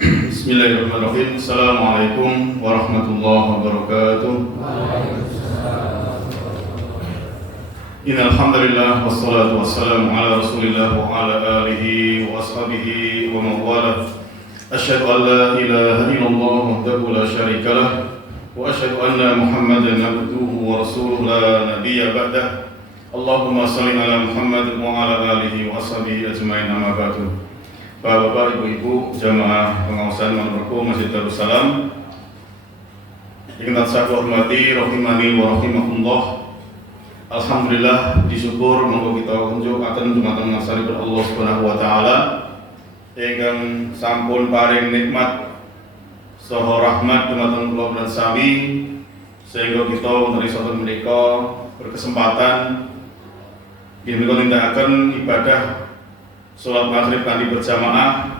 Bismillahirrahmanirrahim. Assalamualaikum warahmatullahi wabarakatuh. Innal hamdalillah wassalatu wassalamu ala Rasulillah wa ala alihi wa ashabihi wa man wala. Asyhadu an la ilaha illallah wahdahu la syarika lah wa asyhadu anna Muhammadan abduhu wa rasuluhu la nabiyya ba'dah. Allahumma shalli ala Muhammad wa ala alihi wa ashabihi ajmain, amma ba'du. Bapak-bapak, ibu-ibu, jamaah pengawasan Manurku Masjid Darussalam yang saya hormati, rahimani wa rahimakumullah. Alhamdulillah, disyukur monggo kita unjuk aten dumateng ngasaripun Allah Subhanahu wa taala ingkang sampun paring nikmat saha rahmat dumateng kula sami sehingga kita wonten saben menika berkesempatan ingin nindakaken ibadah sholat maghrib kanthi berjamaah.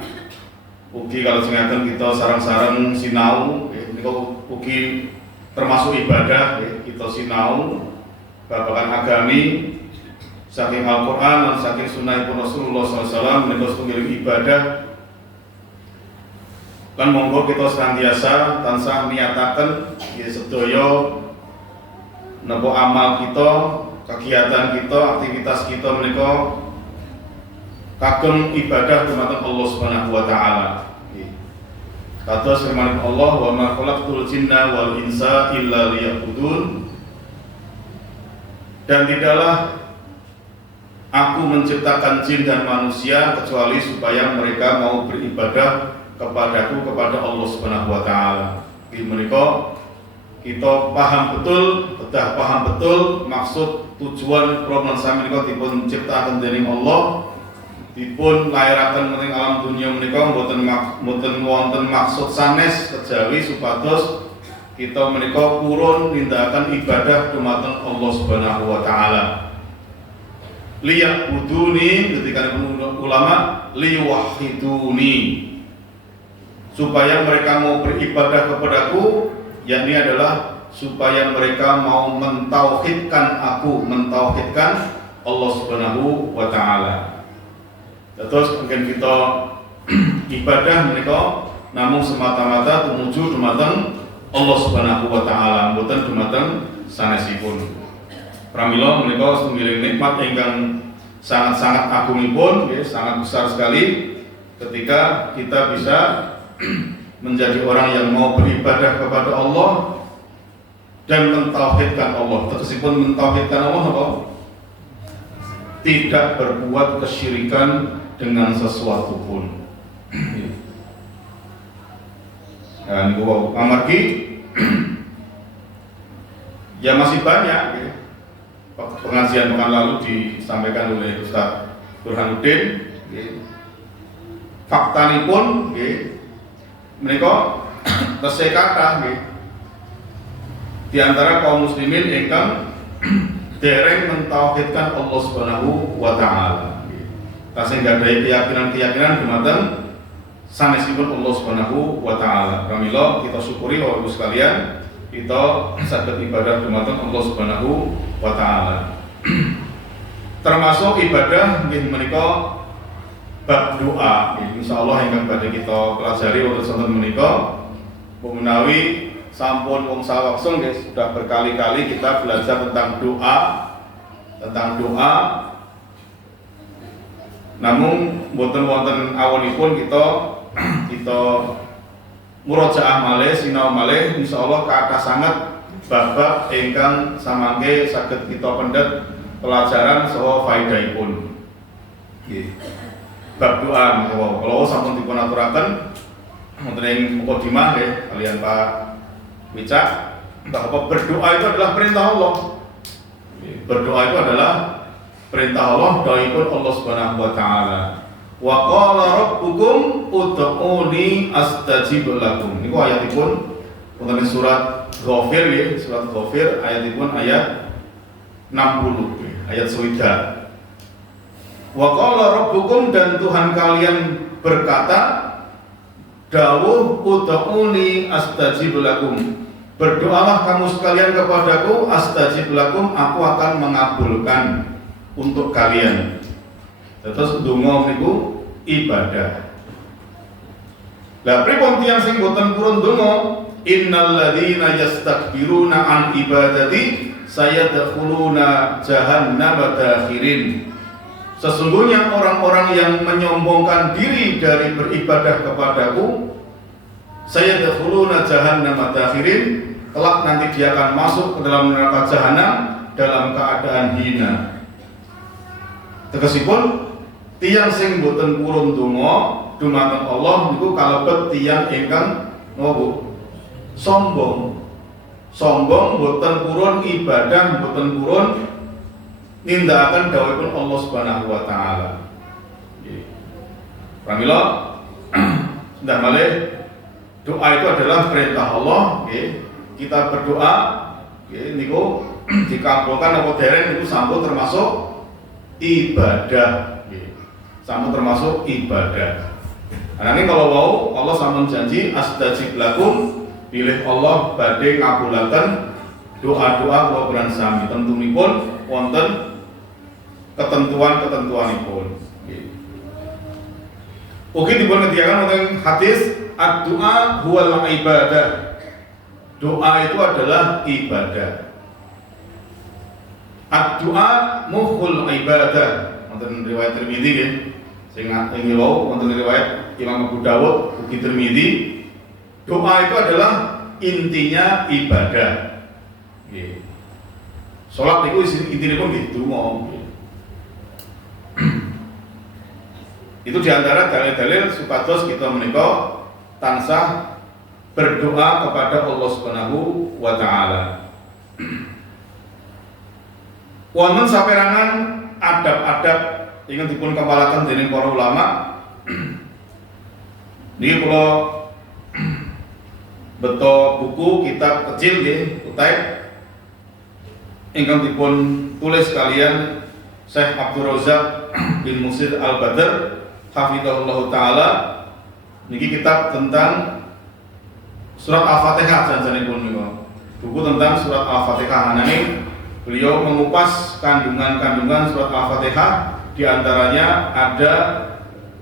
Ugi kalau sengaten kita sareng-sareng sinau, niku ugi termasuk ibadah, kita sinau babagan agami saking Al-Qur'an lan saking sunahipun Rasulullah SAW menika setunggal ibadah. Lan monggo kita senantiasa tansah niyataken sedaya napa amal kita, kegiatan kita, aktivitas kita menika kagem ibadah dumateng Allah Subhanahu wa taala. Kados firman Allah, wa ma khalaqtul jinna wal insa illa liya'budun. Dan tidaklah aku menciptakan jin dan manusia kecuali supaya mereka mau beribadah kepadaku, kepada Allah Subhanahu wa taala. Menika kita paham betul, kedah paham betul maksud tujuan kula sami menika dipun ciptaken dening Allah, dipun lairaken ing alam dunia menika mboten wonten maksud sanes kejawi supados kita menika purun nindakaken ibadah dumateng Allah Subhanahu wa taala. Liya'buduni, ketika ulama liwahiduni, supaya mereka mau beribadah kepadaku, yakni adalah supaya mereka mau mentauhidkan aku, mentauhidkan Allah Subhanahu wa taala. Terus mungkin kita ibadah menika namung semata-mata tumuju dumateng Allah Subhanahu wa taala, mboten dumateng sanesipun. Pramila menika setunggiling nikmat ingkang sangat-sangat agungipun, sangat besar sekali ketika kita bisa menjadi orang yang mau beribadah kepada Allah dan mentauhidkan Allah. Tegesipun mentauhidkan Allah apa? Tidak berbuat kesyirikan dengan sesuatu pun. Dan gua amargi ya masih banyak ya. Pengajian pekan lalu disampaikan oleh Ustaz Burhanuddin ya. Faktanipun ya, mereka tesih kathah ya. Di antara kaum muslimin ingkang dereng mentauhidkan Allah Subhanahu wa taala. Tasih gadhahi keyakinan-keyakinan dumateng sanesipun Allah Subhanahu wa taala. Pramila kita syukuri Bapak Ibu sekalian, kita saged ibadah dumateng Allah Subhanahu wa taala. Termasuk ibadah nggih menika bab doa. Insyaallah ingkang badhe kita pelajari wonten sonten menika menawi sampun wong sawaksa nggih sudah berkali-kali kita belajar tentang doa. Namun boten wonten awonipun kita murojaah malih, sinau malih, insyaallah kathah sanget bab-bab ingkang samangke saged kita pendhet pelajaran saha faedahipun. Nggih. Bab doa kalau sampun dipun aturaken wonten ing mukadimah nggih kalian Pak Wicak bahwa berdoa itu adalah perintah Allah. Berdoa itu adalah perintah Allah dari Allah Subhanahu wa taala. Wa qala rabbukum ud'uni astajib lakum. Niku ayatipun wonten surat Ghafir ya, surat Ghafir ayatipun ayat 60 ayat sewidak. Wa qala rabbukum, dan Tuhan kalian berkata, dawuh ud'uni astajib lakum. Berdoalah kamu sekalian kepadaku, astajib lakum, aku akan mengabulkan untuk kalian. Terus donga niku ibadah. Lah pripun tiyang sing boten purun donga, innal ladzina yastakbiruna an ibadati sayadkhuluna jahannama dakhirin. Sesungguhnya orang-orang yang menyombongkan diri dari beribadah kepadaku, sayadkhuluna jahannama dakhirin, kelak nanti dia akan masuk ke dalam neraka jahanam dalam keadaan hina. Tegesipun tiyang sing boten purun donga dumateng Allah niku kalebet tiyang ingkang nopo sombong boten purun ibadah, boten purun nindakaken dawuhipun Allah Subhanahu wa taala. Nggih. Pramila sudah malih doa itu adalah perintah Allah, nggih. Kita berdoa nggih niku dikabulkan apa dereng niku sampun termasuk ibadah, nggih. Sampun termasuk ibadah. Nah ini kalau mau Allah sampun janji astajib lakum, pilih Allah badhe ngabulaken doa-doa kula beran sami, tentunipun wonten ketentuan-ketentuanipun. Oke, dipun ngendikaken wonten hadis ad-du'a huwal ibadah. Doa itu adalah ibadah. Ad-du'a mukhul ibadah. Wonten riwayat Tirmidzi nggih. Sing ingin wau wonten riwayat Imam Abu Dawud ugi Tirmidzi, doa itu adalah intinya ibadah. Nggih. Salat niku intinipun nggih donga. Itu diantara dalil-dalil supados kita menika tansah berdoa kepada Allah Subhanahu wa taala. Wonten saperangan adab-adab ingin dipun kepalaken dening para ulama. Niki kula beto buku kitab kecil nggih, kutip ingkang dipun tulis kalian Syekh Abdul Razak bin Musid Al-Badr hafizahullah taala. Niki kitab tentang surat Al-Fatihah janjanipun menika. Buku tentang surat Al-Fatihah. Nanging beliau mengupas kandungan-kandungan surat Al-Fatihah, di antaranya ada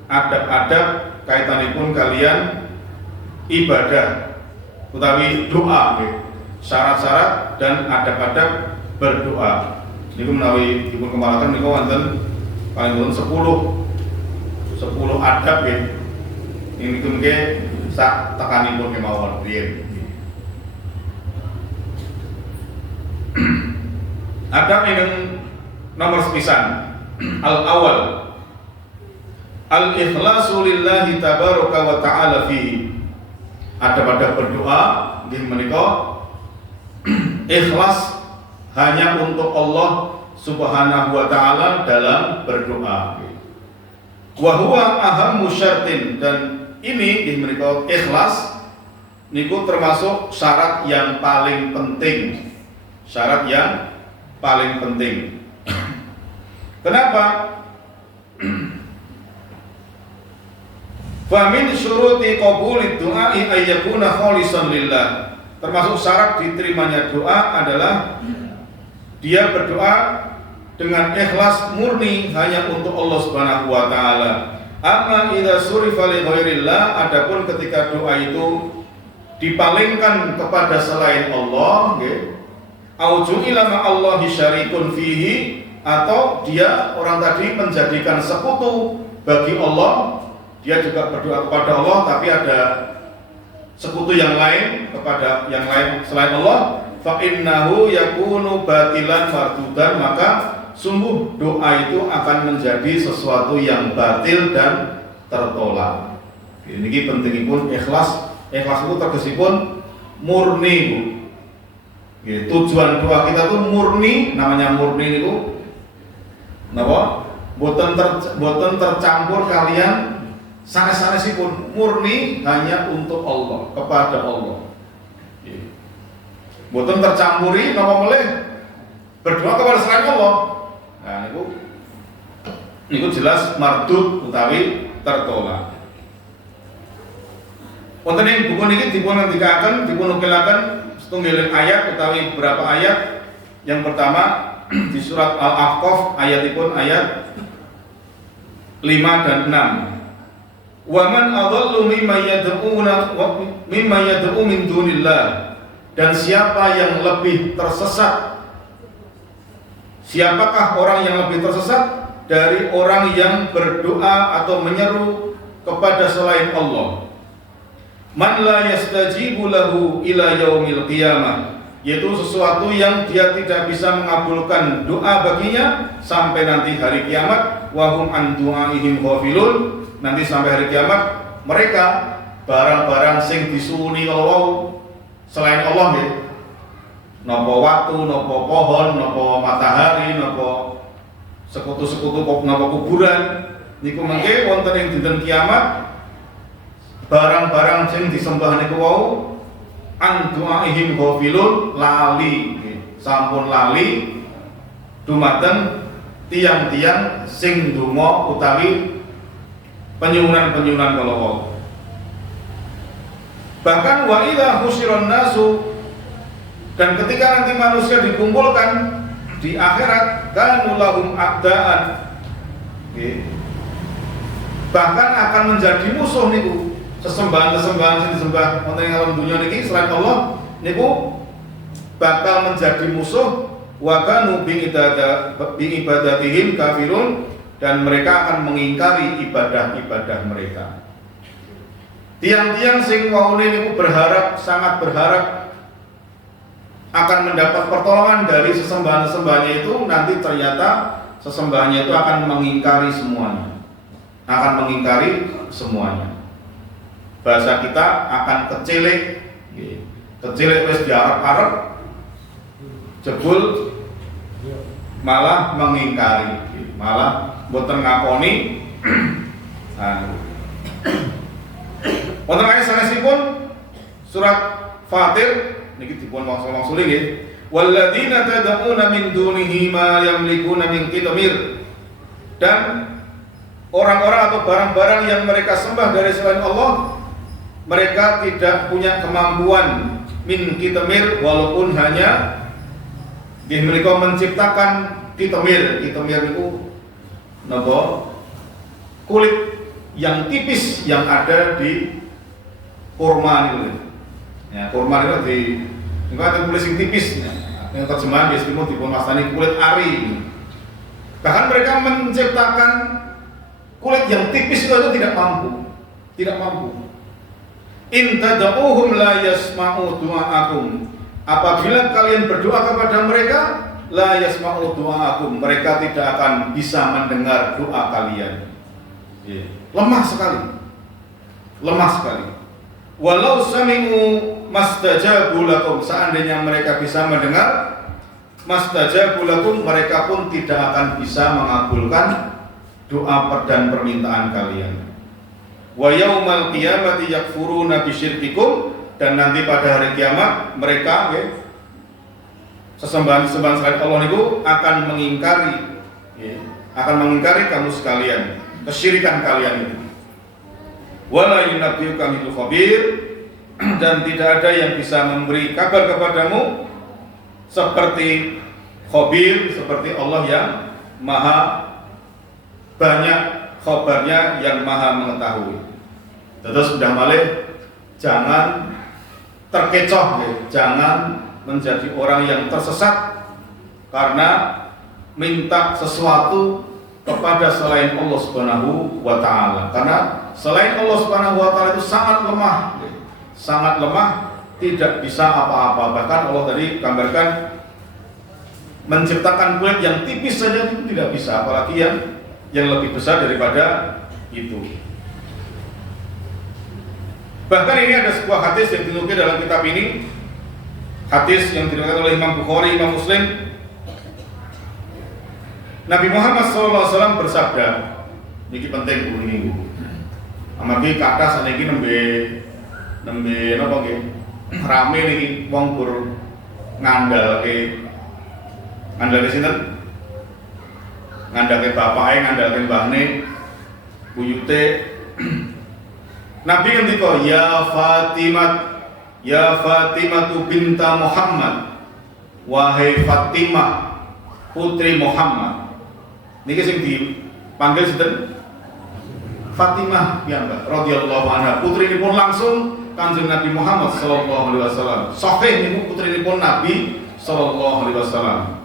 adab-adab kaitanipun kalian ibadah utawi doa, syarat-syarat dan adab-adab berdoa. Niku menawi dipun kemalaken niku wonten paling wonten 10 adab nggih. Ini mungkin sak tekanipun kemawon riyen. Adab yang nomor sepisan al-awwal al-ikhlasu lillahi tabaraka wa ta'ala fihi. Adab-adab berdoa nggih menika ikhlas hanya untuk Allah Subhanahu wa taala dalam berdoa. Wa huwa ahammu syartin, dan ini nggih menika ikhlas niku termasuk syarat yang paling penting. Syarat yang paling penting. Kenapa? Fa min syuruti qabulid du'a'i ay yakuna khalisan lillah. Termasuk syarat diterimanya doa adalah dia berdoa dengan ikhlas murni hanya untuk Allah Subhanahu wa taala. Amma idza surifa li ghairillah, adapun ketika doa itu dipalingkan kepada selain Allah, nggih, au ju'ila ma'allahi syarikun fihi, atau dia orang tadi menjadikan sekutu bagi Allah, dia juga berdoa kepada Allah tapi ada sekutu yang lain kepada yang lain selain Allah, fa innahu yakunu batilan mardudan, maka sungguh doa itu akan menjadi sesuatu yang batil dan tertolak. Ini pentingipun ikhlas. Ikhlas itu tegesipun murni, Bu. Tujuan doa kita tuh murni, namanya murni itu napa? Boten tercampur kalian sanes-sanesipun, murni hanya untuk Allah, kepada Allah. Boten tercampuri napa melih berdoa kepada selain Allah. Nah niku jelas mardud utawi tertolak. Wonten ing buku niki dipun ngendikaken, dipun nukilaken setunggiling ayat utawi beberapa ayat. Yang pertama di surat Al-Ahqaf ayatipun ayat 5 dan 6. Wa man adallu mimma yad'u min dunillah. Dan siapa yang lebih tersesat? Siapakah orang yang lebih tersesat dari orang yang berdoa atau menyeru kepada selain Allah? Man la yastajibu lahu ila yaumil qiyamah, yaitu sesuatu yang dia tidak bisa mengabulkan doa baginya sampai nanti hari kiamat. Wa hum an du'aihim ghafilun, nanti sampai hari kiamat mereka barang-barang sing disuwuni Allah selain Allah ya. Nopo waktu, nopo pohon, nopo matahari, nopo sekutu-sekutu, nopo kuburan niku mengke wonten ing dinten kiamat barang-barang sing disembah niku wau an du'aihim ghafilun, lali sampun lali dumateng tiang-tiang sing donga utawi penyuwunan-penyuwunan kala wau. Bahkan wa idza husyiran nasu, dan ketika nanti manusia dikumpulkan di akhirat, kanu lahum a'daan, bahkan akan menjadi musuh niku. Sesembahan-sesembahan yang disembah wonten ing alam dunya niki selain Allah niku bakal menjadi musuh. Wa kanu bi ibadatihim kafirun, dan mereka akan mengingkari ibadah-ibadah mereka. Tiang-tiang sing waune niku berharap, sangat berharap akan mendapat pertolongan dari sesembahan-sesembahannya itu, nanti ternyata sesembahannya itu akan mengingkari semuanya. Akan mengingkari semuanya. Bahasa kita akan kecilik. Kecilik wis diarep-arep, jebul malah mengingkari, malah mboten ngakoni. Wonten ayat sanesipun surat Fatir niki dipun wangsul-wangsuli nggih. Walladzina tad'una min dunihi ma yamlikuna min qitmir. Dan orang-orang atau barang-barang yang mereka sembah dari selain Allah, mereka tidak punya kemampuan min qitmir, walaupun hanya mereka menciptakan qitmir. Qitmir itu napa? Kulit yang tipis yang ada di kurma itu. Ya, kurma itu niku ada kulit yang tipis. Yang terjemahan biasanya dipun wastani kulit ari. Bahkan mereka menciptakan kulit yang tipis itu tidak mampu. Tidak mampu. In tad'uhum la yasma'u du'aakum. Apabila kalian berdoa kepada mereka, la yasma'u du'aakum, mereka tidak akan bisa mendengar doa kalian. Lemah sekali. Lemah sekali. Walau sami'u mastajabu lakum, seandainya mereka bisa mendengar, mastajabu lakum, mereka pun tidak akan bisa mengabulkan doa dan permintaan kalian. Wa yaumal qiyamati yakfuruna bisyirkikum, dan nanti pada hari kiamat mereka sesembahan-sesembahan selain Allah itu akan mengingkari kamu sekalian, kesyirikan kalian itu. Wala yunabbiuka mithlu khabir, dan tidak ada yang bisa memberi kabar kepadamu seperti khabir, seperti Allah yang maha banyak khabarnya, yang maha mengetahui. Terus sudah balik, jangan terkecoh, jangan menjadi orang yang tersesat karena minta sesuatu kepada selain Allah Subhanahu wa taala. Karena selain Allah Subhanahu wa taala itu sangat lemah, tidak bisa apa-apa. Bahkan Allah tadi gambarkan menciptakan kulit yang tipis saja itu tidak bisa, apalagi yang lebih besar daripada itu. Bahkan ini ada sebuah hadis yang dinukil dalam kitab ini, hadis yang diriwayatkan oleh Imam Bukhari, Imam Muslim. Nabi Muhammad SAW bersabda, ini penting ini. Amargi kata saniki nembe napa nggih? Rame niki wong gur ngandalke sinten? Ngandalke bapake, ngandalke mbahne, buyute. Nabi ngendika, ya Fatimah binta Muhammad, wahai Fatimah putri Muhammad. Niki sing dipanggil sinten? Fatimah piyambak radhiyallahu anha, putrinipun langsung Kanjeng Nabi Muhammad sallallahu alaihi wasallam. Sahih niku putrinipun Nabi sallallahu alaihi wasallam.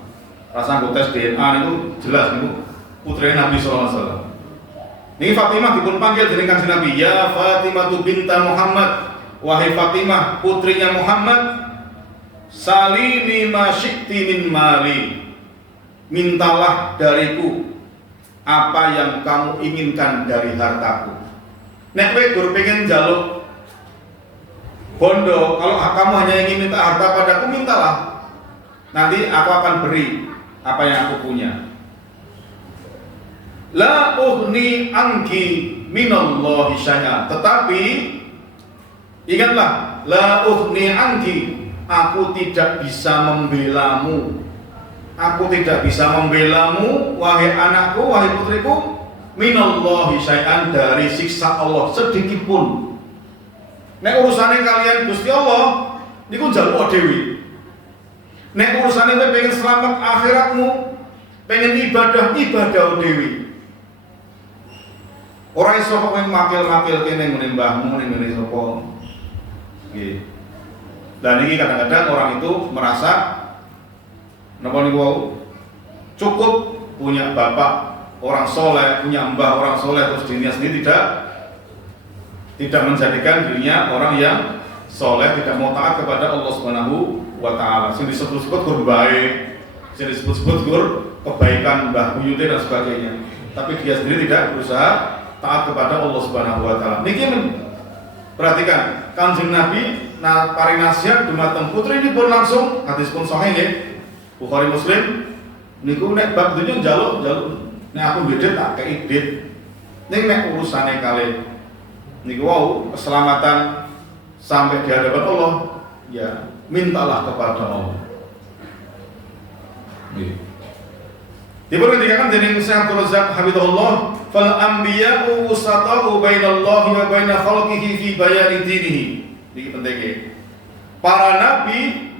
Rasa nggo tes DNA niku jelas niku putri Nabi sallallahu alaihi wasallam. Niki Fatimah dipun panggil dening Kanjeng Nabi, "Ya Fatimah binta Muhammad." Wahai Fatimah, putrinya Muhammad, "Salini ma syi'ti min mali." Mintalah dariku apa yang kamu inginkan dari hartaku. Nek kowe gur pengen njaluk bondo, kalau kamu hanya ingin minta harta padaku, mintalah. Nanti aku akan beri apa yang aku punya. La ughni anki minallahi syai'a. Tetapi ingatlah, la ughni anki, aku tidak bisa membelamu. Aku tidak bisa membelamu, wahai anakku, wahai putriku, minallahi syai'an, dari siksa Allah sedikit pun. Nek urusane kalian Gusti Allah niku njaluk dhewe. Nek urusane kowe pengen selamat akhiratmu, pengen ibadah dhewe. Ora iso kok makil-makil kene ngene mbahmu ning ngene sapa. Nggih. Dan ini kadang-kadang orang itu merasa napa niku cukup punya bapak orang soleh, punya mbah orang soleh, terus dirinya sendiri tidak menjadikan dirinya orang yang soleh, tidak mau taat kepada Allah Subhanahu wa taala. Sing disebut-sebut gur baik, sing disebut-sebut gur kebaikan mbah buyute dan sebagainya. Tapi dia sendiri tidak berusaha taat kepada Allah Subhanahu wa taala. Niki perhatikan, Kanjeng Nabi paring nasihat dumateng putri ini pun langsung, hadis pun sahih nggih. Bukhari Muslim niku nek bab dunya njaluk nek aku ngedit tak kei dit. Ning nek urusane kalih niku wau keselamatan sampai di hadapan Allah, ya mintalah kepada Allah. Nggih. Dipun ngendikaken dening Syekh Abdul Razak hafizahullah, fal anbiya'u wasata'u bainallahi wa baina khalqihi fi bayani dinihi. Niki penting. Para nabi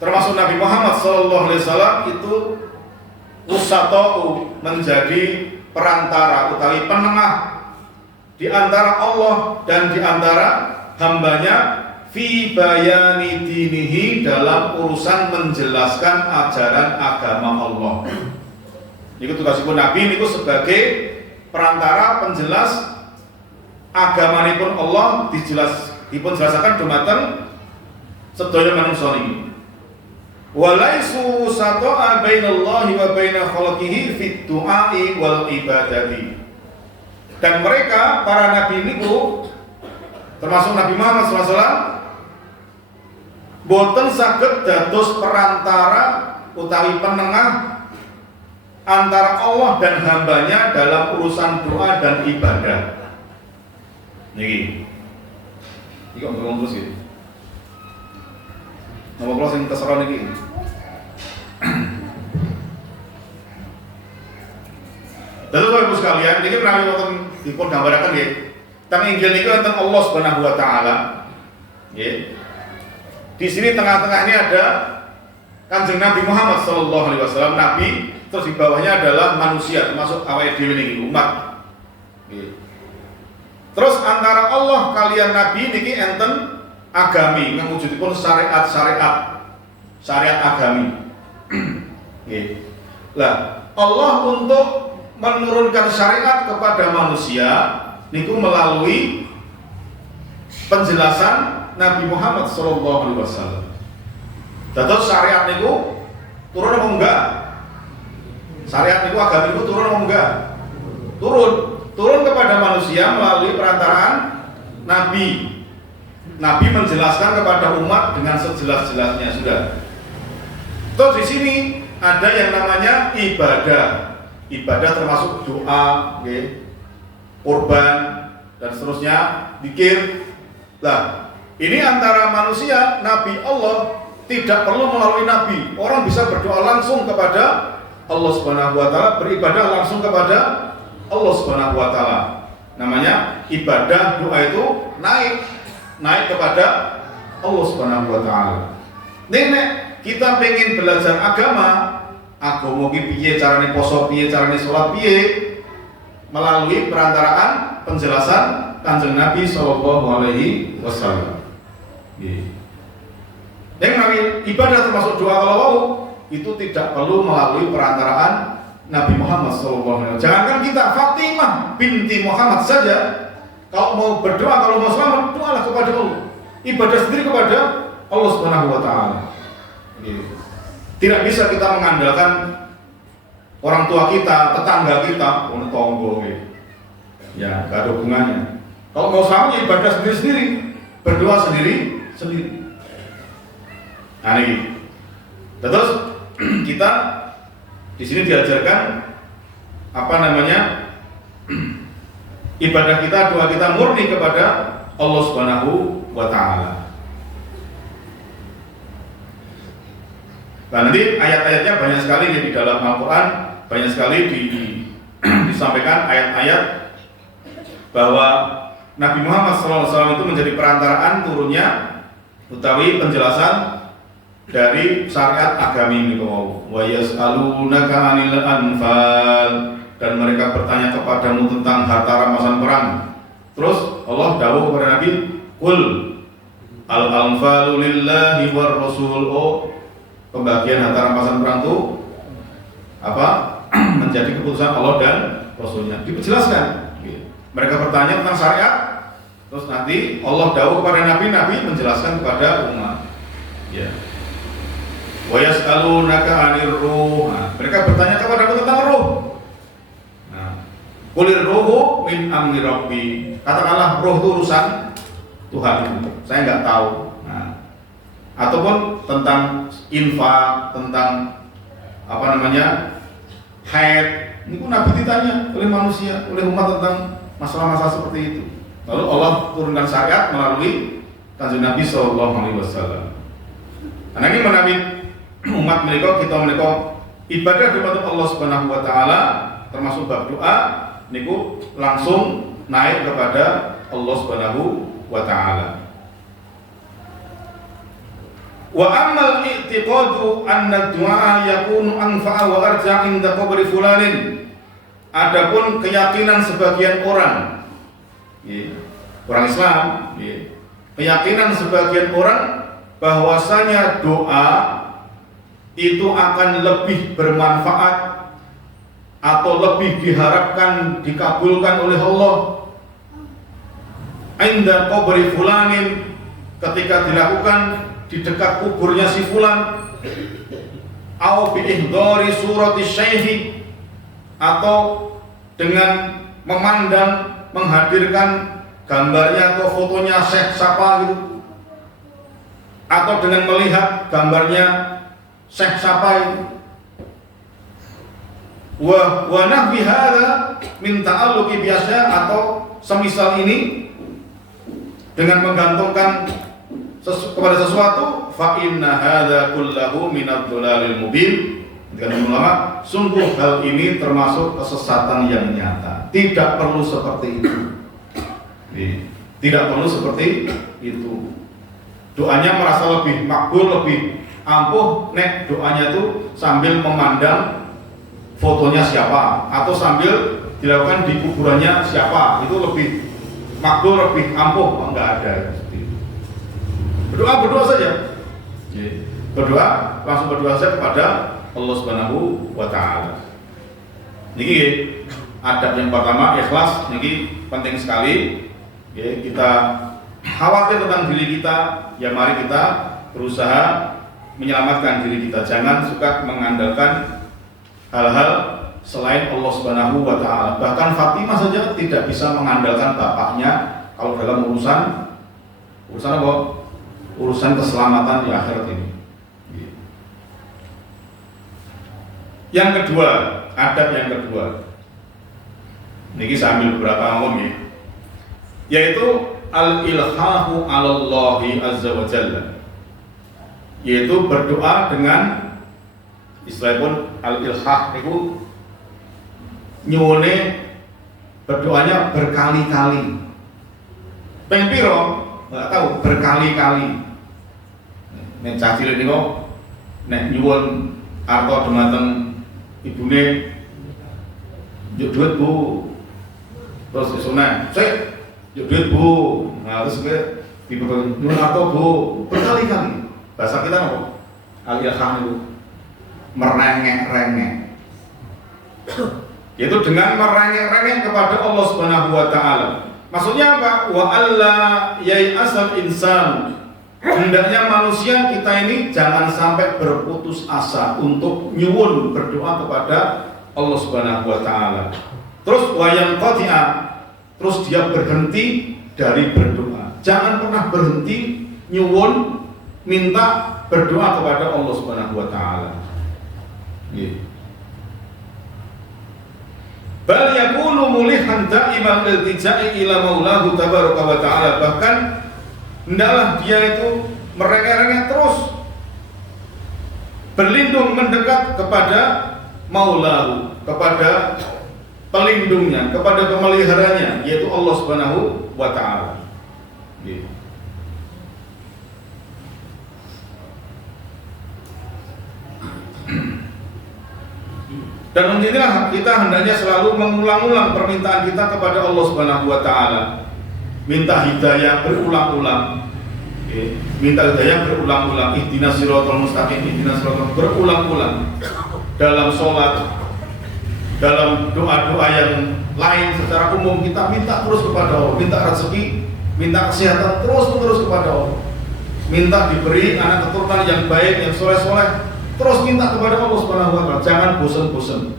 termasuk Nabi Muhammad sallallahu alaihi wasallam itu usata'u, menjadi perantara utawi penengah di antara Allah dan di antara hambanya fi bayani dinihi, dalam urusan menjelaskan ajaran agama Allah. Niku tugasipun Nabi niku sebagai perantara penjelas agamanipun Allah, dipun jelasaken dumateng sedaya manungsa niki. Walaisu sata'a bainallahi wa baina khalqihi fit du'ai wal ibadati. Dan mereka para nabi niku termasuk Nabi Muhammad SAW boten saged dados perantara utawi penengah antara Allah dan hambanya dalam urusan doa dan ibadah. Niki ngomong terus gitu. Nomor kelas yang terserah niki. Lalu Bapak Ibu sekalian, niki menawi wonten dipun gambaraken nggih. Teng Injil niku wonten Allah Subhanahu wa taala. Nggih. Di sini tengah-tengah ini ada Kanjeng Nabi Muhammad sallallahu alaihi wasallam, nabi, terus di bawahnya adalah manusia, termasuk awake dhewe niki umat. Nggih. Terus antara Allah kalian nabi niki enten agami, ngewujudipun syariat agami. Nggih. Lah, Allah untuk menurunkan syariat kepada manusia niku melalui penjelasan Nabi Muhammad sallallahu alaihi wasallam. Dados syariat niku turun apa enggak? Syariat niku agama niku turun apa enggak? Turun kepada manusia melalui perantaraan nabi. Nabi menjelaskan kepada umat dengan sejelas-jelasnya sudah. Terus di sini ada yang namanya ibadah. Ibadah termasuk doa, okay, kurban dan seterusnya, zikir. Lah, ini antara manusia, nabi Allah tidak perlu melalui nabi. Orang bisa berdoa langsung kepada Allah Subhanahu wa taala, beribadah langsung kepada Allah Subhanahu wa taala. Namanya ibadah, doa itu naik kepada Allah Subhanahu wa taala. Nek kita pengen belajar agama ki piye carane poso, piye carane salat, piye melalui perantaraan penjelasan Kanjeng Nabi Sallallahu Alaihi Wasallam. Yang namanya ibadah termasuk doa kalau itu tidak perlu melalui perantaraan Nabi Muhammad SAW. Jangankan kita, Fatimah binti Muhammad saja kalau mau berdoa, kalau mau selamat, doalah kepada Allah. Ibadah sendiri kepada Allah Subhanahu Wa Taala. Tidak bisa kita mengandalkan orang tua kita, tetangga kita, tonggo, ya gak ada hubungannya. Kalau mau selamat, ibadah sendiri-sendiri, berdoa sendiri-sendiri. Nah ini, terus kita di sini diajarkan ibadah kita, doa kita murni kepada Allah Subhanahu Wa Taala. Nah nanti ayat-ayatnya banyak sekali di dalam Al-Quran, banyak sekali disampaikan ayat-ayat bahwa Nabi Muhammad SAW itu menjadi perantaraan turunnya utawi penjelasan dari syariat agami itu. Wa yas'alunaka 'anil anfal, dan mereka bertanya kepadamu tentang harta rampasan perang. Terus Allah dawuh kepada Nabi, qul al-anfalu lillahi war rasul. Pembagian harta rampasan perang itu menjadi keputusan Allah dan Rasulnya. Dijelaskan. Mereka bertanya tentang syariat, terus nanti Allah dawuh kepada Nabi, Nabi menjelaskan kepada umat. Ya. Wa yas'alunaka 'anir ruh. Mereka bertanya kepadamu tentang ruh. Nah, qulir ruhu min amri rabbi. Katakanlah ruh itu urusan Tuhan. Saya enggak tahu. Nah, ataupun tentang infak, tentang haid. Ini pun Nabi ditanya oleh manusia, oleh umat tentang masalah-masalah seperti itu. Lalu Allah turunkan syariat melalui Kanjeng Nabi Sallallahu Alaihi Wasallam. Karena ini menawi umat mereka, kita mereka ibadah kepada Allah Subhanahu Wa Taala, termasuk bab doa, niku langsung naik kepada Allah Subhanahu Wa Taala. Wa ammal i'tiqadu anna du'a yakunu anfa'a wa arja' inda qabri fulanin. Adapun keyakinan sebagian orang, orang Islam, keyakinan sebagian orang bahwasanya doa itu akan lebih bermanfaat atau lebih diharapkan dikabulkan oleh Allah inda qabri fulanin, ketika dilakukan di dekat kuburnya si fulan, au bi ihdari surati syekhi, atau dengan memandang, menghadirkan gambarnya atau fotonya syekh siapa gitu, atau dengan melihat gambarnya syekh siapa itu. Wa nahwi hadza min ta'alluqi biasa, atau semisal ini dengan menggantungkan kepada sesuatu, fa inna hadza kullahu minad dhalalil mubin. Dengan ulama, sungguh hal ini termasuk kesesatan yang nyata. Tidak perlu seperti itu. Tidak perlu seperti itu. Doanya merasa lebih makbul, lebih ampuh nek doanya itu sambil memandang fotonya siapa, atau sambil dilakukan di kuburannya siapa. Itu lebih makbul, lebih ampuh. Enggak ada. Berdoa saja. Langsung berdoa saja kepada Allah Subhanahu Wa Taala. Niki adab yang pertama, ikhlas. Niki penting sekali. Kita khawatir tentang diri kita, ya mari kita berusaha menyelamatkan diri kita. Jangan suka mengandalkan hal-hal selain Allah Subhanahu Wa Taala. Bahkan Fatimah saja tidak bisa mengandalkan bapaknya kalau dalam urusan apa? Urusan keselamatan di akhirat ini. Yang kedua, adab yang kedua, ini saya ambil beberapa ngomong ya, yaitu al-ilhahu 'alallahi azza wa jalla, yaitu berdoa dengan istilah pun al-ilhah itu nyuwune berdoanya berkali-kali. Pempiro nggak tahu berkali-kali. Nek cacil ini kok nek nyuwun arto dumateng ibune njuk duit Bu, Terus sunah, saya duit bu, nah terus gue nyuwun atau bu berkali-kali. Bahasa kita apa? Al-ilham itu merengek-rengek. Yaitu dengan merengek-rengek kepada Allah Subhanahu wa taala. Maksudnya apa? Wa alla yai'asal insan. Hendaknya manusia kita ini jangan sampai berputus asa untuk nyuwun berdoa kepada Allah Subhanahu wa taala. Terus wayang qati'a, terus dia berhenti dari berdoa. Jangan pernah berhenti nyuwun minta berdoa kepada Allah Subhanahu wa taala. Bal yakunu mulihan da'iman iltija'i ila maulahu tabaraka wa ta'ala. Bahkan hendaklah dia itu merengek-rengek terus berlindung mendekat kepada maulahu, kepada pelindungnya, kepada pemeliharanya, yaitu Allah Subhanahu wa ta'ala. Dan inilah kita hendaknya selalu mengulang-ulang permintaan kita kepada Allah Subhanahu wa ta'ala. Minta hidayah berulang-ulang. Minta hidayah berulang-ulang. Ihdinas siratal mustaqim, ihdinas siratal berulang-ulang. Dalam sholat, dalam doa-doa yang lain secara umum kita minta terus kepada Allah, minta rezeki, minta kesehatan terus kepada Allah, minta diberi anak keturunan yang baik, yang soleh-soleh, terus minta kepada Allah Subhanahu wa taala, jangan bosan-bosan.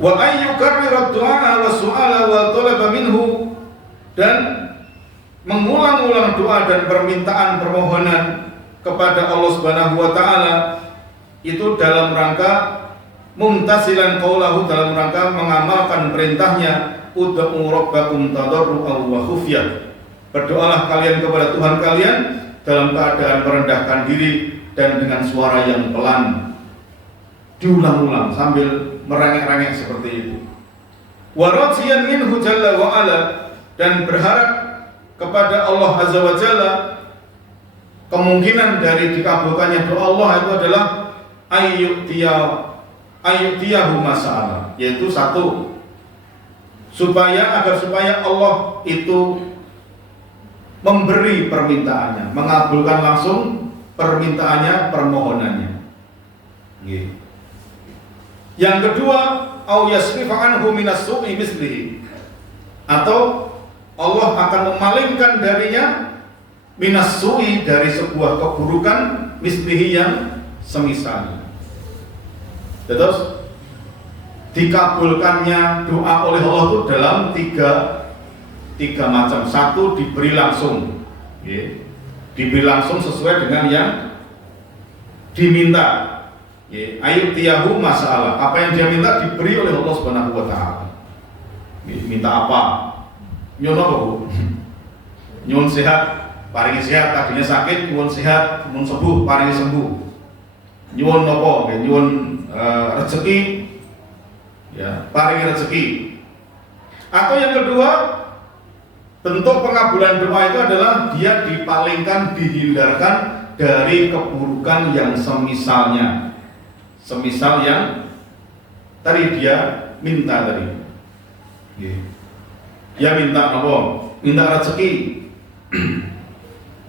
Wa ayyukarrirat du'a wa su'ala wa talaba minhu, dan mengulang-ulang doa dan permintaan permohonan kepada Allah Subhanahu wa taala itu dalam rangka mumtasilan qaulahu, dalam rangka mengamalkan perintahnya, ud'u rabbakum tadarruan wa khufyah. Berdoalah kalian kepada Tuhan kalian dalam keadaan merendahkan diri dan dengan suara yang pelan. Diulang-ulang sambil merengek-rengek seperti itu. Wa radiyan minhu jalla wa ala, dan berharap kepada Allah Azza wa Jalla. Kemungkinan dari dikabulkannya doa Allah itu adalah ayyutiyahu masalah, yaitu satu, agar supaya Allah itu memberi permintaannya, mengabulkan langsung permintaannya, permohonannya. Yang kedua, au yasrifa anhu minas su'i mislihi, atau Allah akan memalingkan darinya minas su'i, dari sebuah keburukan, mislihi yang semisalnya. Terus dikabulkannya doa oleh Allah itu dalam tiga macam. Satu, diberi langsung, diberi langsung sesuai dengan yang diminta. Ayyutiyahu masalah, apa yang dia minta diberi oleh Allah Subhanahu wa taala. Minta apa? Nyuwun apa, Bu? Nyuwun sehat, paringi sehat. Tadinya sakit, nyuwun sehat, nyuwun sembuh, paringi sembuh. Nyuwun apa? Nyuwun rezeki, ya, paringi rezeki. Atau yang kedua, bentuk pengabulan doa itu adalah dia dipalingkan, dihindarkan dari keburukan yang semisalnya. Semisal yang tadi dia minta tadi. Dia minta apa? Minta rezeki.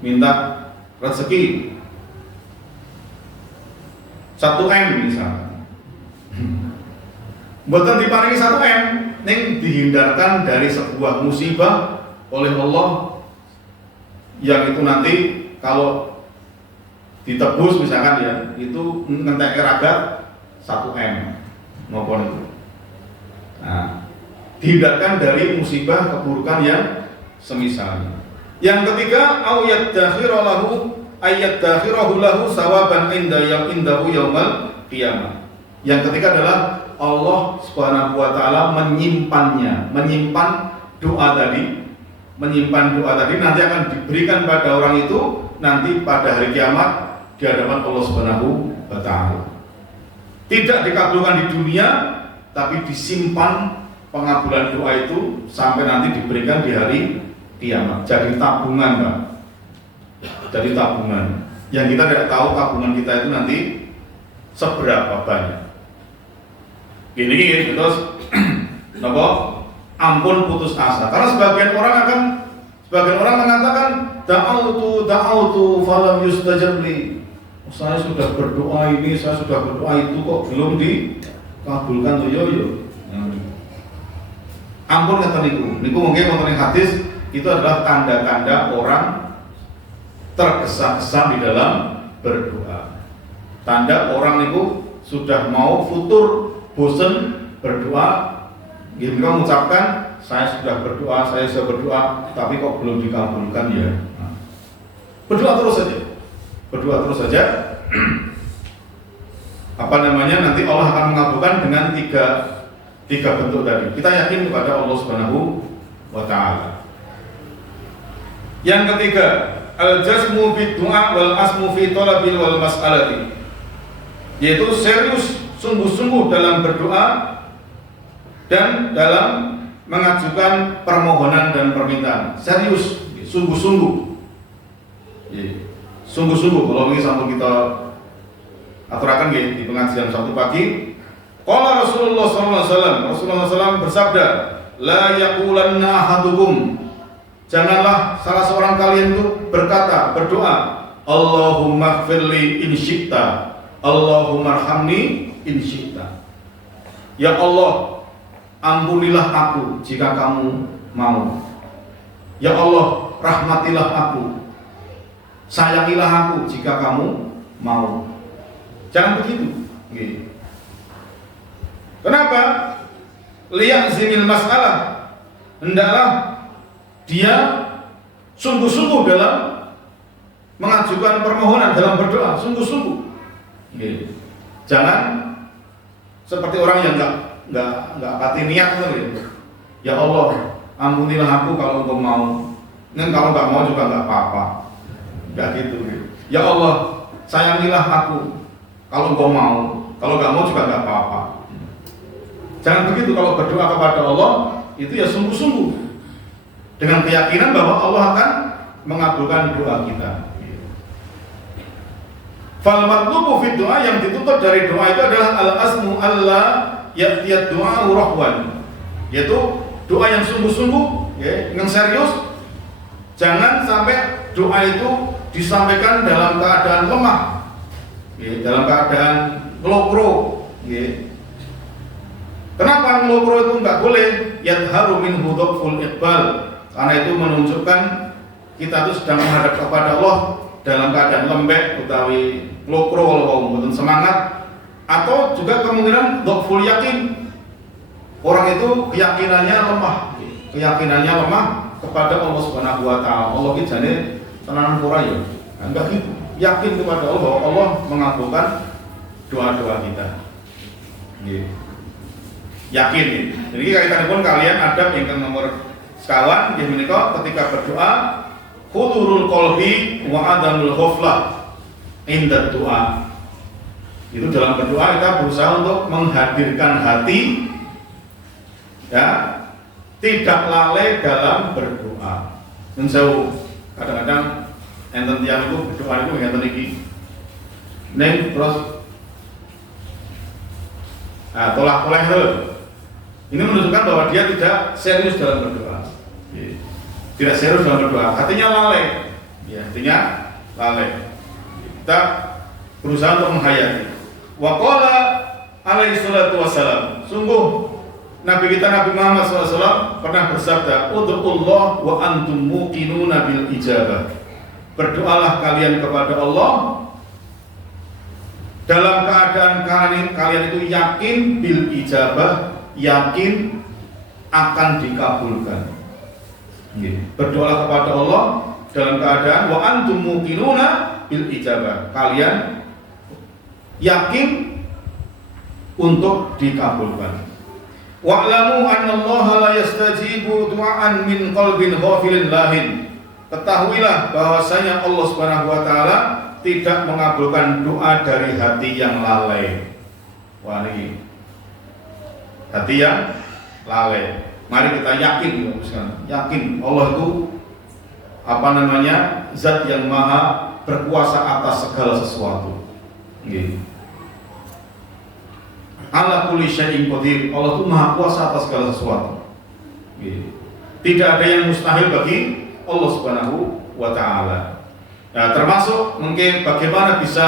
Minta rezeki 1M misalnya. Mboten diparingi 1M, ning dihindarkan dari sebuah musibah oleh Allah yang itu nanti kalau ditebus misalkan ya, itu ngentek ragat 1M ngopon itu. Nah, dihindarkan dari musibah keburukan yang semisalnya. Yang ketiga, ayat dakhirahu lahu sawaban indahu yaumal qiyamah. Yang ketiga adalah Allah Subhanahu wa taala menyimpan doa tadi nanti akan diberikan pada orang itu nanti pada hari kiamat di hadapan Allah Subhanahu wa taala. Tidak dikabulkan di dunia, tapi disimpan pengabulan doa itu sampai nanti diberikan di hari kiamat. Jadi tabungan, Pak. Jadi tabungan. Yang kita tidak tahu tabungan kita itu nanti seberapa banyak. Gini terus napa? Ampun putus asa. Karena sebagian orang mengatakan da'autu falam yustajab li. Saya sudah berdoa ini, saya sudah berdoa itu kok belum dikabulkan tuh yo. Ampun kata niku mungkin wonten hadis itu adalah tanda-tanda orang tergesa-gesa di dalam berdoa. Tanda orang niku sudah mau futur, bosan berdoa, gitu mengucapkan saya sudah berdoa, tapi kok belum dikabulkan ya. Berdoa terus saja. Nanti Allah akan mengabulkan dengan tiga bentuk tadi. Kita yakin kepada Allah Subhanahu wa taala. Yang ketiga, al-jazmu bid du'a wal asmu fi talabil wal mas'alati. Yaitu serius, sungguh-sungguh dalam berdoa dan dalam mengajukan permohonan dan permintaan. Serius, sungguh-sungguh. Sungguh-sungguh kalau ini sampai kita aturakan di pengajian Sabtu pagi. Qala Rasulullah SAW bersabda, la yaqulanna ahadukum, janganlah salah seorang kalian itu berdoa, Allahumma ighfirli in syi'ta, Allahumma arhamni in syi'ta. Ya Allah, ampunilah aku jika kamu mau. Ya Allah, rahmatilah aku, sayangilah aku jika kamu mau. Jangan begitu. Kenapa? Liya'zimil mas'alah. Hendaklah dia sungguh-sungguh dalam mengajukan permohonan, dalam berdoa, sungguh-sungguh. Jangan seperti orang yang enggak pati niat gitu. Ya Allah, ampunilah aku kalau engkau mau. Dan kalau enggak mau juga enggak apa-apa. Enggak gitu. Ya Allah, sayangilah aku kalau engkau mau. Kalau enggak mau juga enggak apa-apa. Jangan begitu. Kalau berdoa kepada Allah itu ya sungguh-sungguh dengan keyakinan bahwa Allah akan mengabulkan doa kita. Fal matlubu fid doa, yang dituntut dari doa itu adalah al-asmu alla ya'tiyad du'a rahwan, yaitu doa yang sungguh-sungguh, yang serius. Jangan sampai doa itu disampaikan dalam keadaan lemah, dalam keadaan ngelokro. Kenapa ngelokro itu enggak boleh? Yadharu minhu dhaful iqbal, karena itu menunjukkan kita itu sedang menghadap kepada Allah dalam keadaan lembek utawi ngelokro kalau mboten semangat, atau juga kemungkinan dhaful yakin, orang itu keyakinannya lemah kepada Allah Subhanahu wa taala. Allah ki jane tenanan ora ya. Enggak gitu. Yakin kepada Allah bahwa Allah mengabulkan doa-doa kita. Yakin. Jadi kaitanipun kalian adab ingkang nomor sekawan nggih menika ketika berdoa, hudurul qalbi wa adamul ghaflah inda doa. Itu dalam berdoa kita berusaha untuk menghadirkan hati, ya, tidak lalai dalam berdoa. Menjauh kadang-kadang enten tiyang itu berdoa itu ngeten iki. Neng terus tolak-tolak itu. Ini menunjukkan bahwa dia tidak serius dalam berdoa. Tidak serius dalam berdoa, hatinya lalai. Hatinya lalai. Kita berusaha untuk menghayati. Wa qala alaihi salatu wassalam, sungguh Nabi kita Nabi Muhammad SAW pernah bersabda, ud'ullah wa antum muqinuna bil ijabah. Berdoalah kalian kepada Allah dalam keadaan kalian itu yakin bil ijabah, yakin akan dikabulkan. Berdoalah kepada Allah dalam keadaan wa antum muqinuna bil ijabah, kalian yakin untuk dikabulkan. Wa'lamu annallaha la yastajibu du'aan min qalbin ghafilin lahin. Ketahuilah bahwasanya Allah Subhanahu wa taala tidak mengabulkan doa dari hati yang lalai. Wah, ini hati yang lalai. Mari kita yakin Allah itu zat yang maha berkuasa atas segala sesuatu. ala kulli syai'in qadir. Allah itu maha kuasa atas segala sesuatu. Tidak ada yang mustahil bagi Allah Subhanahu wa ta'ala. Nah, termasuk mungkin bagaimana bisa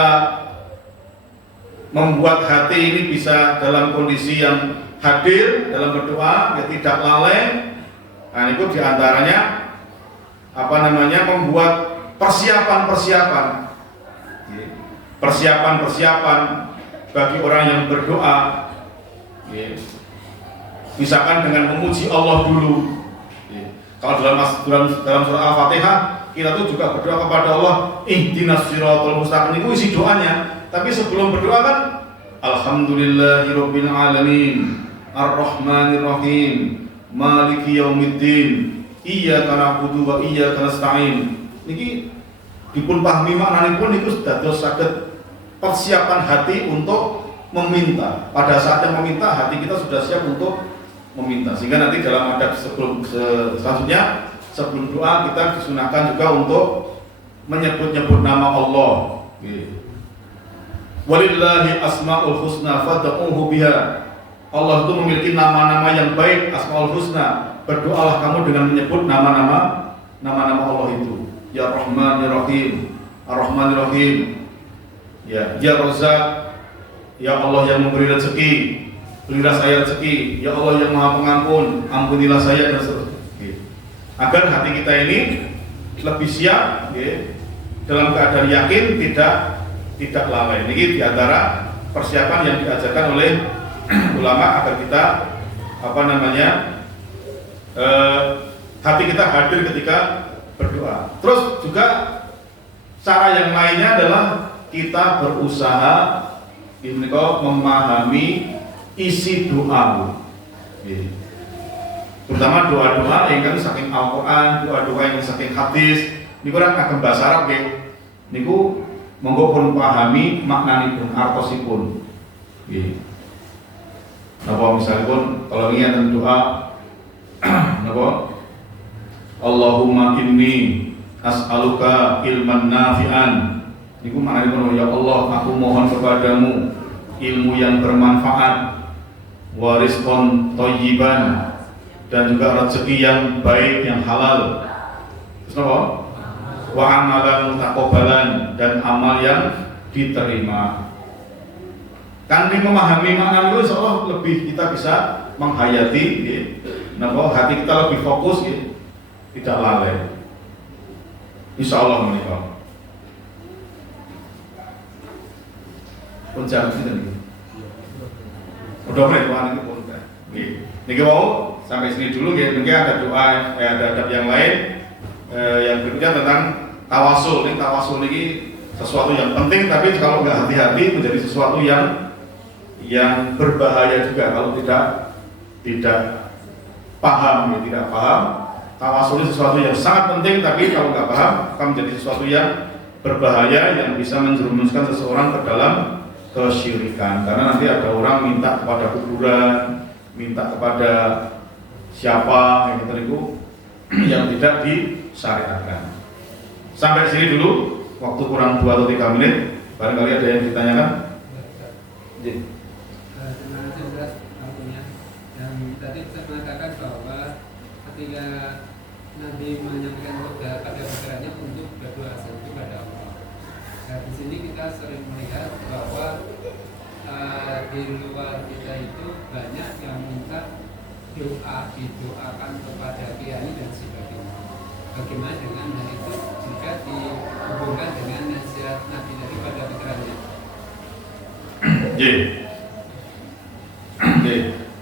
membuat hati ini bisa dalam kondisi yang hadir dalam berdoa, ya tidak lalai. Nah, itu diantaranya membuat persiapan bagi orang yang berdoa. Misalkan dengan memuji Allah dulu. Kalau dalam surah Al-Fatihah kita tuh juga berdoa kepada Allah, ihdinas siratal mustaqim, itu isi doanya. Tapi sebelum berdoa kan alhamdulillahirabbil alamin, arrahmanir rahim, maliki yaumiddin, iyyaka na'budu wa iyyaka nasta'in. Niki dipun pahami maknanipun niku dados saged persiapan hati untuk meminta. Pada saat yang meminta, hati kita sudah siap untuk meminta. Sehingga nanti dalam adab selanjutnya sebelum doa kita disunahkan juga untuk menyebut-nyebut nama Allah. Walillahi asmaul husna fad'uhu biha. Allah itu memiliki nama-nama yang baik, asmaul husna. Berdoalah kamu dengan menyebut nama-nama Allah itu. Ya Rahman, Ya Rahim, Ar-Rahman, Ar-Rahim. Ya Razzaq, ya Allah yang memberi rezeki, berilah saya rezeki. Ya Allah yang Maha Pengampun, ampunilah saya, dan seterusnya. Agar hati kita ini lebih siap, dalam keadaan yakin, tidak lalai. Ini diantara persiapan yang diajarkan oleh ulama agar kita hati kita hadir ketika berdoa. Terus juga cara yang lainnya adalah kita berusaha memahami isi doa. Terutama doa-doa yang saking Al-Quran, doa-doa yang saking hadis. Niku kan ageng bahasa Arab nggih. Niku monggo pun pahami maknanipun, artosipun. Nggih. Napa misalipun kalau ingin doa napa? Allahumma inni as'aluka ilman nafi'an. Niku maknanipun, ya Allah, aku mohon kepadamu ilmu yang bermanfaat, wa rizqan thayyiban, dan juga rezeki yang baik, yang halal. Terus apa? Wa amalan mutaqabbalan, dan amal yang diterima. Kan memahami makna itu insyaallah lebih kita bisa menghayati, hati kita lebih fokus, tidak lalai. Insyaallah menika. Pun jam sinten. Udah mulai ini pun. Niki mau sampai sini dulu nggih. Mungkin ada doa, ada adab yang lain. Yang berikutnya tentang tawasul. Ini tawasul ini sesuatu yang penting, tapi kalau nggak hati-hati menjadi sesuatu yang berbahaya juga kalau tidak paham, tidak paham. Tawasul ini sesuatu yang sangat penting, tapi kalau nggak paham akan menjadi sesuatu yang berbahaya yang bisa menjerumuskan seseorang ke dalam kesyirikan. Karena nanti ada orang minta kepada kuburan, minta kepada siapa yang tidak disyariatkan. Sampai sini dulu, waktu kurang 2 atau 3 menit. Barangkali ada yang ditanyakan? Terima kasih Ustaz. Yang tadi saya mengatakan bahwa ketika Nabi menyampaikan pada pikirannya untuk berdoa kepada Allah. Nah, di sini kita sering melihat bahwa di luar kita itu banyak yang minta didoakan kepada kiai dan sebagainya. Bagaimana dengan hal itu jika dihubungkan dengan nasihat Nabi tadi pada pikirannya?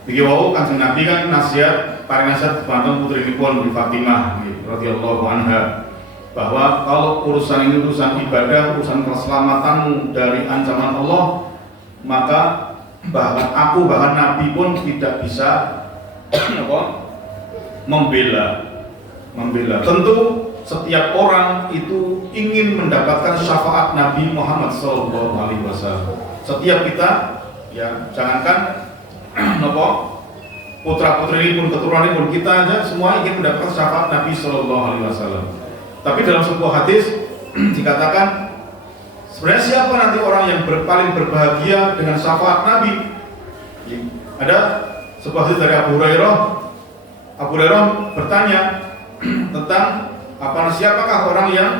Iki wau Kanjeng Nabi kan nasihat kepada putrinipun Fatimah radhiyallahu anha, bahwa kalau urusan ini urusan ibadah, urusan keselamatanmu dari ancaman Allah, maka bahkan Nabi pun tidak bisa membela. Tentu setiap orang itu ingin mendapatkan syafaat Nabi Muhammad SAW. Setiap kita, ya jangankan putra-putri pun, keturunan pun, kita aja semua ingin mendapatkan syafaat Nabi SAW. Tapi dalam sebuah hadis dikatakan, sebenarnya siapa nanti orang yang paling berbahagia dengan syafaat Nabi? Ada sebuah hadis dari Abu Hurairah. Abu Hurairah bertanya tentang siapakah orang yang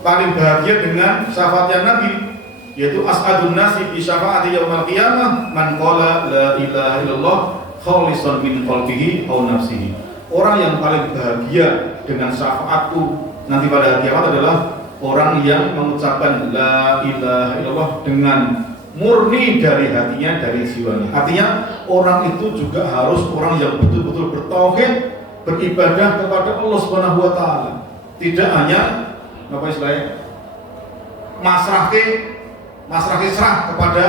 paling bahagia dengan syafaatnya Nabi, yaitu as'adun nasi bi syafaati yaumil qiyamah man qala la ilaha illallah khalisan min qalbihi aw nafsihi. Orang yang paling bahagia dengan syafaatku nanti pada hari kiamat adalah orang yang mengucapkan la ilaha illallah dengan murni dari hatinya, dari jiwanya. Artinya orang itu juga harus orang yang betul-betul bertauhid, beribadah kepada Allah Subhanahu wa taala. Tidak hanya apa istilahnya masrahke serah kepada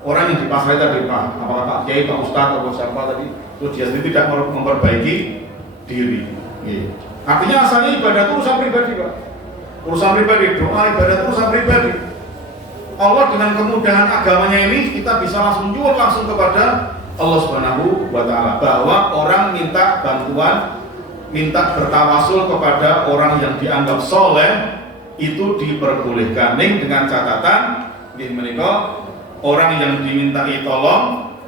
orang yang dipasrai tadi, apakah Pak Kiai, Pak Ustadz atau siapa tadi, terus dia sendiri tidak memperbaiki diri. Artinya asalnya ibadah itu urusan pribadi, Pak. Urusan pribadi, doa ibadah itu urusan pribadi. Allah dengan kemudahan agamanya ini kita bisa langsung nyuwun langsung kepada Allah Subhanahu wa taala, bahwa orang minta bantuan, minta bertawasul kepada orang yang dianggap soleh itu diperbolehkan, dengan catatan menika orang yang dimintai tolong,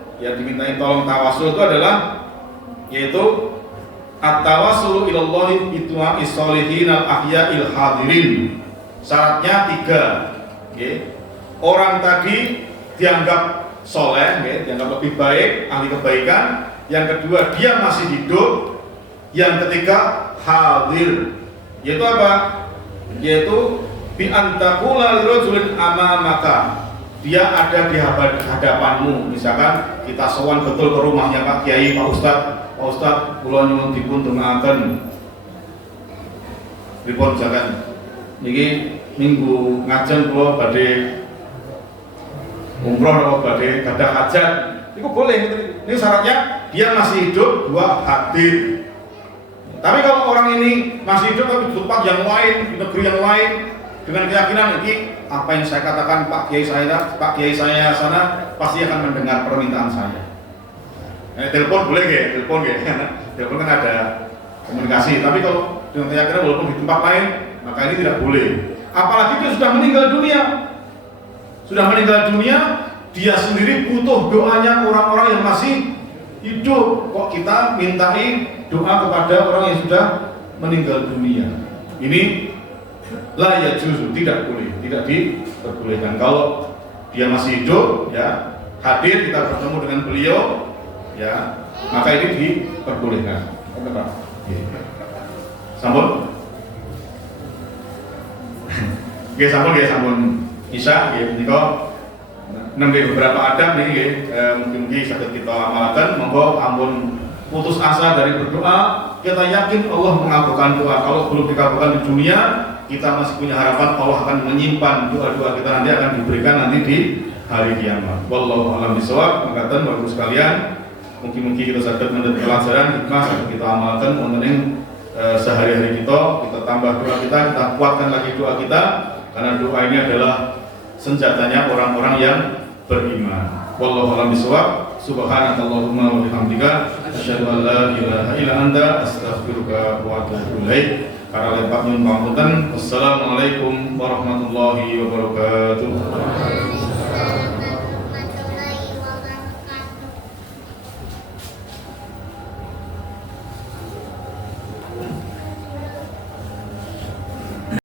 tawasul itu adalah yaitu at-tawassul ilallahi bitdu'a'i sholihin al-ahya'il hadirin. Syaratnya 3. Orang tadi dianggap soleh, dianggap lebih baik, ahli kebaikan. Yang kedua, dia masih hidup. Yang ketiga, hadir. Yaitu apa? Yaitu bi antakula lirajulin amamaka. Dia ada di hadapanmu. Misalkan kita sowan betul ke rumahnya Pak Kiai, Pak Ustadz, kula nyuwun dipun dongaaken. Pripun misalkan niki minggu ngajeng kula badhe umroh atau badhe gadah hajat. Itu boleh. Ini syaratnya dia masih hidup, 2 hadir. Tapi kalau orang ini masih hidup tapi di tempat yang lain, di negeri yang lain, dengan keyakinan ini apa yang saya katakan Pak Kiai saya sana pasti akan mendengar permintaan saya. Telepon boleh nggak? Telepon kan ada komunikasi. Tapi kalau dengan keyakinan walaupun di tempat lain, maka ini tidak boleh. Apalagi dia sudah meninggal dunia, dia sendiri butuh doanya orang-orang yang masih hidup. Kok kita mintai doa kepada orang yang sudah meninggal dunia? Ini la yajuzu, tidak boleh, tidak diperbolehkan. Kalau dia masih hidup, ya hadir, kita bertemu dengan beliau, ya maka ini diperbolehkan. Oke Pak. Sampun? Oke, sampun Isa, niko nembe beberapa adab niki mungkin saged kita amalaken. Monggo ampun putus asa dari berdoa. Kita yakin Allah mengabulkan doa. Kalau belum dikabulkan di dunia, kita masih punya harapan Allah akan menyimpan doa-doa kita, nanti akan diberikan nanti di hari kiamat. Wallahu a'lam bishawab. Mengatakan Bapak sekalian, mungkin kita saged mendapat pelajaran hikmah saged kita amalkan wonten sehari-hari kita tambah doa kita kuatkan lagi doa kita, karena doa ini adalah senjatanya orang-orang yang beriman. Wallahu a'lam bishawab. Subhanakallahumma wa bihamdika asyhadu an la ilaha illa anta astaghfiruka wa atubu ilaik. Para lepat nyun pangapunten. Wassalamualaikum warahmatullahi wabarakatuh.